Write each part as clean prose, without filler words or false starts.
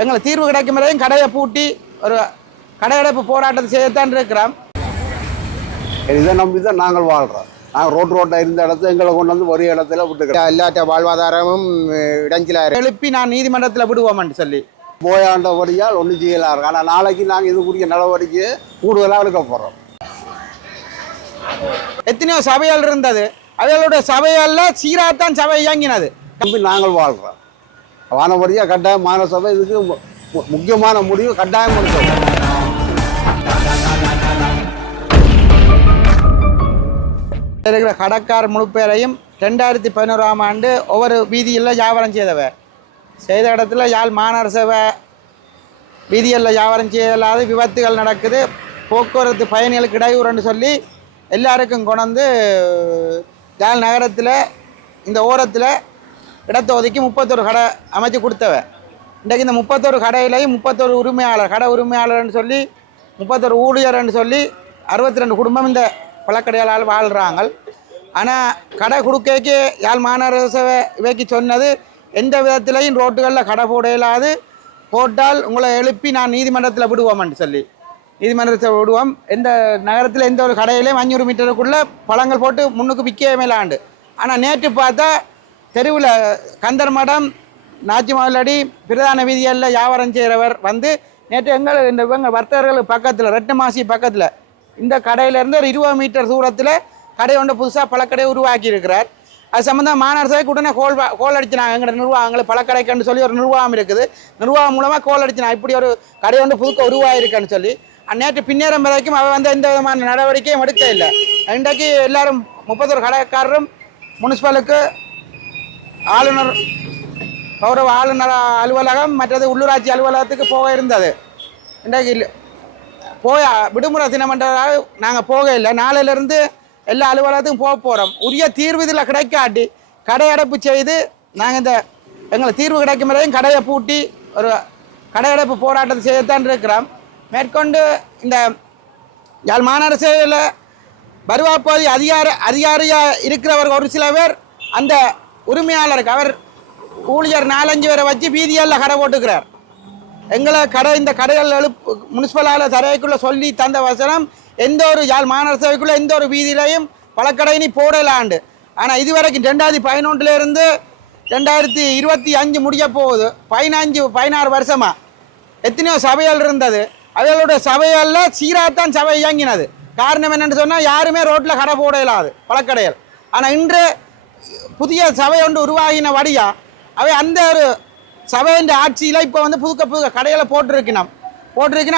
எங்களை தீர்வு கிடைக்கும் வரையும் கடையை பூட்டி ஒரு கடையடைப்பு போராட்டத்தை செய்யத்தான் இருக்கிறோம். இதை நம்பி தான் நாங்கள் வாழ்கிறோம். நாங்கள் ரோட்டாக இருந்த இடத்துல எங்களை கொண்டு வந்து ஒரு இடத்துல விட்டுக்கிறோம். எல்லாத்த வாழ்வாதாரமும் இடைஞ்சலா எழுப்பி நான் நீதிமன்றத்தில் விடுவோம்னு சொல்லி போயாண்டபடியால் ஒன்றும் செய்யலாம் இருக்கு. ஆனால் நாளைக்கு நாங்கள் இதுக்குரிய நடவடிக்கை கூடுதலாக எடுக்க போகிறோம். எத்தனையோ சபைகள் இருந்தது, அவர்களுடைய சபைகளில் சீராத்தான் சபை இயங்கினது. நம்பி நாங்கள் வாழ்கிறோம். வானபடியாக கட்டாயம் மாநில சபை இதுக்கு முக்கியமான முடிவு கட்டாயம் எடுக்கணும். இருக்கிற கடைக்கார் முழு பேரையும் 2011ஆம் ஆண்டு ஒவ்வொரு வீதியில் வியாபாரம் செய்த இடத்துல யாழ் மாநகர சபை வீதிகளில் வியாபாரம் செய்யலாத விபத்துகள் நடக்குது, போக்குவரத்து பயணிகளுக்கு இடையூறுன்னு சொல்லி எல்லாருக்கும் கொண்டு யாழ் நகரத்தில் இந்த ஓரத்தில் இடத்தை ஒதுக்கி 31 கடை அமைச்சு கொடுத்தவ. இன்றைக்கு இந்த 31 கடையிலையும் 31 உரிமையாளர், கடை உரிமையாளர்னு சொல்லி 31 ஊழியர்ன்னு சொல்லி 62 குடும்பம் இந்த பழக்கடையாளால் வாழ்கிறாங்க. ஆனால் கடை கொடுக்கக்கு யாழ் மாநகர சபை இவைக்கு சொன்னது, எந்த விதத்திலையும் ரோட்டுகளில் கடை போட இயலாது, போட்டால் உங்களை எழுப்பி நான் நீதிமன்றத்தில் விடுவோம்னு சொல்லி நீதிமன்றத்தை விடுவோம். எந்த நகரத்தில் எந்த ஒரு கடையிலையும் 500 மீட்டருக்குள்ளே பழங்கள் போட்டு முன்னுக்கு விற்கவே மேலாண்டு. ஆனால் நேற்று பார்த்தா தெருவில் கந்தர் மடம், நாச்சிமாவலடி பிரதான வீதிகளில் வியாபாரம் செய்கிறவர் வந்து நேற்று இவங்க வர்த்தகர்கள் பக்கத்தில் ரெட்டமாசி பக்கத்தில் இந்த கடையிலேருந்து ஒரு 20 மீட்டர் தூரத்தில் கடை ஒன்று புதுசாக பழக்கடையை உருவாக்கி இருக்கிறார். அது சம்மந்தம் மாநகர சபைக்கு உடனே கோல் அடிச்சினாங்க. எங்களோட நிர்வாகங்கள் பழக்கடைக்குன்னு சொல்லி ஒரு நிர்வாகம் இருக்குது, நிர்வாகம் மூலமாக கோல் அடிச்சினாங்க, இப்படி ஒரு கடை ஒன்று புதுக்க உருவாகிருக்குன்னு சொல்லி. நேற்று பின்னேறம் வரைக்கும் அவள் வந்து எந்த விதமான நடவடிக்கையும் எடுக்க இல்லை. இன்றைக்கு எல்லாரும் 31 கடைக்காரரும் முனிசிபலுக்கு ஆளுநர் கௌரவ ஆளுநர் அலுவலகம் மற்றது உள்ளூராட்சி அலுவலகத்துக்கு போக இருந்தது. இன்றைக்கு விடுமுறை தினமன்றதாக நாங்கள் போக இல்லை. நாளையிலேருந்து எல்லா அலுவலகத்துக்கும் போக போகிறோம். உரிய தீர்வு இதில் கிடைக்காட்டி கடையடைப்பு செய்து நாங்கள் இந்த எங்களை தீர்வு கிடைக்கும் வரையும் கடையை பூட்டி ஒரு கடையடைப்பு போராட்டத்தை செய்யத்தான் இருக்கிறோம். மேற்கொண்டு இந்த யாழ் மாநகர சபையில் வருவாப்பகுதி அதிகாரியாக இருக்கிறவர் ஒரு சில பேர் அந்த உரிமையாளருக்கு அவர் ஊழியர் 4-5 பேரை வச்சு வீதிகளில் கடை போட்டுக்கிறார். எங்களை கடை இந்த கடைகள் முனிசிபலால் தரைக்குள்ளே சொல்லி தந்த வசனம், எந்த ஒரு யாழ் மாநகர சபைக்குள்ளே எந்த ஒரு வீதியிலையும் பழக்கடை நீ போடலாண்டு. ஆனால் இதுவரைக்கும் 2011 2025 முடிய போகுது. 15-16 வருஷமாக எத்தனையோ சபைகள் இருந்தது, அவர்களுடைய சபைகளில் சீராத்தான் சபை இயங்கினது. காரணம் என்னென்னு சொன்னால் யாருமே ரோட்டில் கடை போட இயலாது பழக்கடைகள். ஆனால் இன்று புதிய சபை ஒன்று உருவாகின வழியா அவை அந்த ஒரு சபையின் ஆட்சியில் இப்போ வந்து புதுக்க கடைகளை போட்டிருக்கணும்.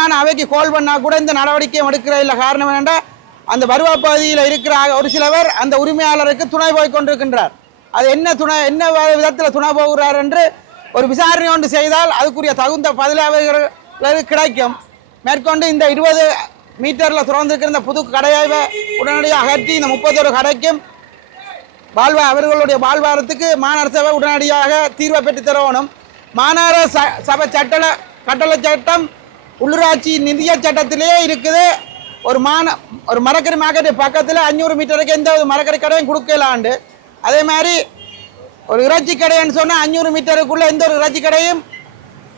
ஆனால் அவைக்கு கோல் பண்ணால் கூட இந்த நடவடிக்கையும் எடுக்கிற இல்லை. காரணம் என்னென்னா அந்த வருவா பகுதியில் இருக்கிற ஒரு சிலவர் அந்த உரிமையாளருக்கு துணை போய் கொண்டிருக்கின்றார். அது என்ன விதத்தில் துணை போகிறார் என்று ஒரு விசாரணை ஒன்று செய்தால் அதுக்குரிய தகுந்த பதில் அவர்களுக்கு கிடைக்கும். மேற்கொண்டு இந்த 20 மீட்டரில் திறந்திருக்கிற இந்த புது கடையை உடனடியாக அகற்றி இந்த 31 கடைக்கும் அவர்களுடைய வாழ்வாரத்துக்கு மாநகர சபை உடனடியாக தீர்வை பெற்று தரணும். மாநகர சபை கட்டளை சட்டம் உள்ளூராட்சி நிதிய சட்டத்திலேயே இருக்குது. ஒரு மரக்கறி மார்க்கெட்டு பக்கத்தில் 500 மீட்டருக்கு எந்த ஒரு மரக்கறி கடையும் கொடுக்கலாண்டு. அதே மாதிரி ஒரு இறைச்சி கடைன்னு சொன்னால் 500 மீட்டருக்குள்ளே எந்த ஒரு இறைச்சி கடையும்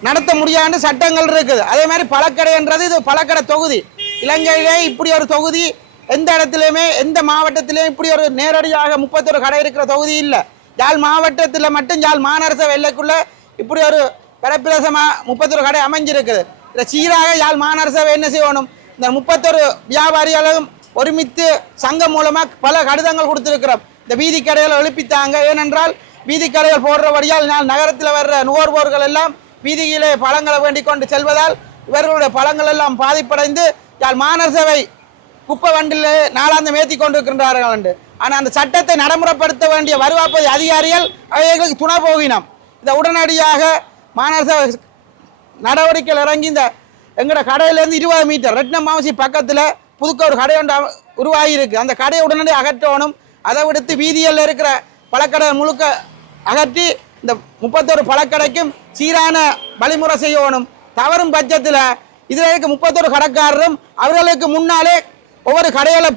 நடத்த முடியாண்டு சட்டங்கள் இருக்குது. அதே மாதிரி பழக்கடைன்றது இது பழக்கடை தொகுதி. இலங்கையிலே இப்படி ஒரு தொகுதி எந்த இடத்துலையுமே எந்த மாவட்டத்திலையும் இப்படி ஒரு நேரடியாக 31 கடை இருக்கிற தொகுதி இல்லை. யாழ் மாவட்டத்தில் மட்டும் யாழ் மாநகர சபை எல்லைக்குள்ளே இப்படி ஒரு பிரதேசமாக 31 கடை அமைஞ்சிருக்குது. இதில் சீராக யாழ் மாநகர சபை என்ன செய்யணும், இந்த 31 வியாபாரிகளும் ஒருமித்து சங்கம் மூலமாக பல கடிதங்கள் கொடுத்துருக்கிறோம். இந்த வீதி கடைகளை எழுப்பித்தாங்க. ஏனென்றால் வீதி கடைகள் போடுறபடியால் நகரத்தில் வர்ற நுகர்வோர்கள் எல்லாம் வீதியிலே பழங்களை வேண்டிக் கொண்டு செல்வதால் இவர்களுடைய பழங்கள் எல்லாம் பாதிப்படைந்து யாழ் மாநகர சபை குப்பை வண்டில் 4ஆம் ஏற்றி கொண்டிருக்கின்றார்கள் என்று. ஆனால் அந்த சட்டத்தை நடைமுறைப்படுத்த வேண்டிய வருவாப்பதி அதிகாரிகள் அவைகளுக்கு துணை போகினோம். இதை உடனடியாக மாநகர சபை நடவடிக்கைகள் இறங்கி இந்த எங்களோட கடையிலேருந்து 20 மீட்டர் ரெட்னமாவசி பக்கத்தில் புதுக்க ஒரு கடை ஒன்று உருவாகி இருக்குது. அந்த கடையை உடனடியாக அகற்றணும். அதை விடுத்து வீதிகளில் இருக்கிற பழக்கடை முழுக்க அகற்றி இந்த 31 பழக்கடைக்கும் சீரான வழிமுறை செய்யணும். தவறும் பட்சத்தில் இதில் இருக்க 31 கடைக்காரரும் அவர்களுக்கு முன்னாலே ஒவ்வொரு கடைகளை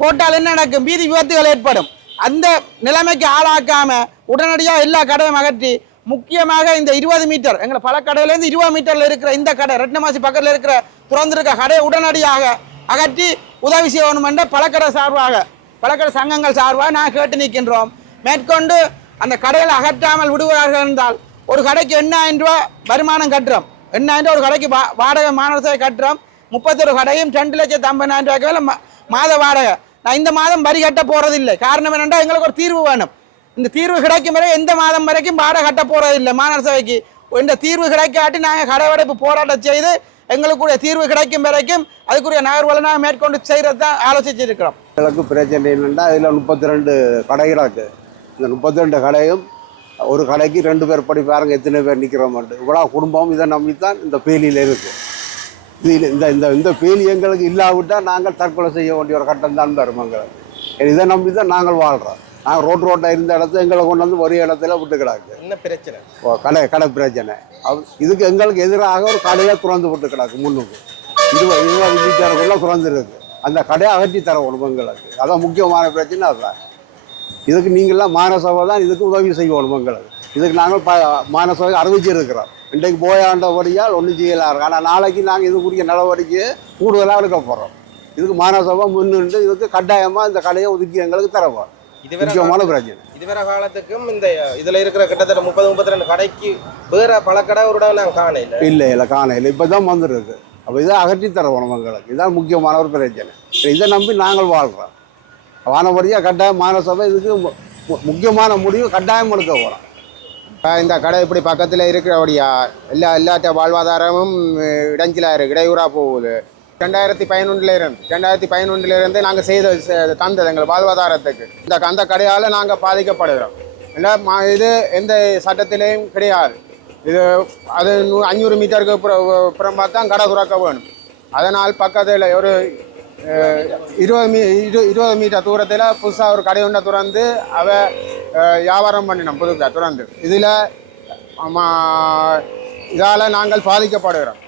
போட்டால் என்ன நடக்கும், வீதி விபத்துகள் ஏற்படும். அந்த நிலைமைக்கு ஆளாக்காமல் உடனடியாக எல்லா கடையும் அகற்றி முக்கியமாக இந்த 20 மீட்டர் எங்களை பழக்கடையிலேருந்து 20 மீட்டரில் இருக்கிற இந்த கடை ரெட்னமாசி பக்கத்தில் இருக்கிற திறந்திருக்க கடையை உடனடியாக அகற்றி உதவி செய்யணும் என்ற பழக்கடை சார்பாக பழக்கடை சங்கங்கள் சார்பாக நான் கேட்டு நிற்கின்றோம். மேற்கொண்டு அந்த கடைகளை அகற்றாமல் விடுவார்கள் என்றால் ஒரு கடைக்கு 8,000 ரூபா வருமானம் கட்டுறோம். 8,000 ரூபா ஒரு கடைக்கு வாடகை மாநகர சபை கட்டுறோம். 31 கடையும் 2,50,000 ரூபாய்க்கு மேலே மாத வாடகை. நான் இந்த மாதம் வரி கட்ட போகிறதில்லை. காரணம் என்னென்னா எங்களுக்கு ஒரு தீர்வு வேணும். இந்த தீர்வு கிடைக்கும் வரை எந்த மாதம் வரைக்கும் வாடகை கட்ட போகிறதில்லை மாநகர சபைக்கு. இந்த தீர்வு கிடைக்காட்டி நாங்கள் கடைவடைப்பு போராட்டம் செய்து எங்களுக்குரிய தீர்வு கிடைக்கும் வரைக்கும் அதுக்குரிய நகர்வுகளை நாங்கள் மேற்கொண்டு செய்கிறது தான் ஆலோசிச்சிருக்கிறோம். எங்களுக்கு பிரச்சனை என்னென்னா இதில் 32 கடைகள் இருக்குது. இந்த 32 கடையும் ஒரு கடைக்கு 2 பேர் படி பாருங்க எத்தனை பேர் நிற்கிறோம். இவ்வளோ குடும்பம் இதை நம்பித்தான் இந்த பேலியில் இருக்குது. இது இந்த இந்த இந்த பேலி எங்களுக்கு இல்லாவிட்டால் நாங்கள் தற்கொலை செய்ய வேண்டிய ஒரு கட்டம் தான் வரும் எங்களுக்கு. இதை நம்பி தான் நாங்கள் வாழ்கிறோம். நாங்கள் ரோட்டாக இருந்த இடத்துல எங்களை கொண்டு வந்து ஒரு இடத்துல விட்டு கிடக்கு. என்ன பிரச்சனை? கடை பிரச்சனை. இதுக்கு எங்களுக்கு எதிராக ஒரு கடையை திறந்து விட்டு கிடக்கு. முன்னுக்கு 20 மீட்டருக்குள்ளே திறந்துருக்கு. அந்த கடையை அகற்றி தரணும் எங்களுக்கு. அதான் முக்கியமான பிரச்சனை. அதுதான் இதுக்கு நீங்களாம் மாநசபை தான் இதுக்கு உதவி செய்யணும் எங்களுக்கு. இதுக்கு நாங்கள் மாநசபை அறிவிச்சிருக்கிறோம். இன்றைக்கு போயாண்டபடியால் ஒன்றும் செய்யலாம் இருக்கு. ஆனால் நாளைக்கு நாங்கள் இதுக்குரிய நடவடிக்கையை கூடுதலாக எடுக்க போகிறோம். இதுக்கு மாநசபை முன்னின்று இதுக்கு கட்டாயமாக இந்த கடையை ஒதுக்கி எங்களுக்கு தரப்போம். முக்கியமான பிரச்சனை. இதுவரை காலத்துக்கும் இந்த இதில் இருக்கிற கிட்டத்தட்ட 30-32 கடைக்கு வேற பல கடை ஒரு இடம் நாங்கள் காணல. இல்லை காணல. இப்போ தான் வந்துருக்கு. அப்போ இதை அகற்றி தரணும் எங்களுக்கு. இதுதான் முக்கியமான ஒரு பிரச்சனை. இதை நம்பி நாங்கள் வாழ்கிறோம். வானபடியாக கட்டாயம் மாநசபை இதுக்கு முக்கியமான முடிவு கட்டாயம் எடுக்க போகிறோம். இந்த கடை இப்படி பக்கத்தில் இருக்கிறபடியா எல்லாத்த வாழ்வாதாரமும் இடையூறாக போகுது. 2011 நாங்கள் தந்தது எங்கள் வாழ்வாதாரத்துக்கு அந்த கடையால் நாங்கள் பாதிக்கப்படுகிறோம். இல்லை இது எந்த சட்டத்திலையும் கிடையாது. இது அது 500 மீட்டருக்கு புறம்பா தான் கடை துறக்க வேணும். அதனால் பக்கத்தில் ஒரு 20 மீட்டர் தூரத்தில் புதுசாக ஒரு கடை ஒன்றை திறந்து வியாபாரம் பண்ணினோம். புதுசாக திறந்து இதால் நாங்கள் பாதிக்கப்படுகிறோம்.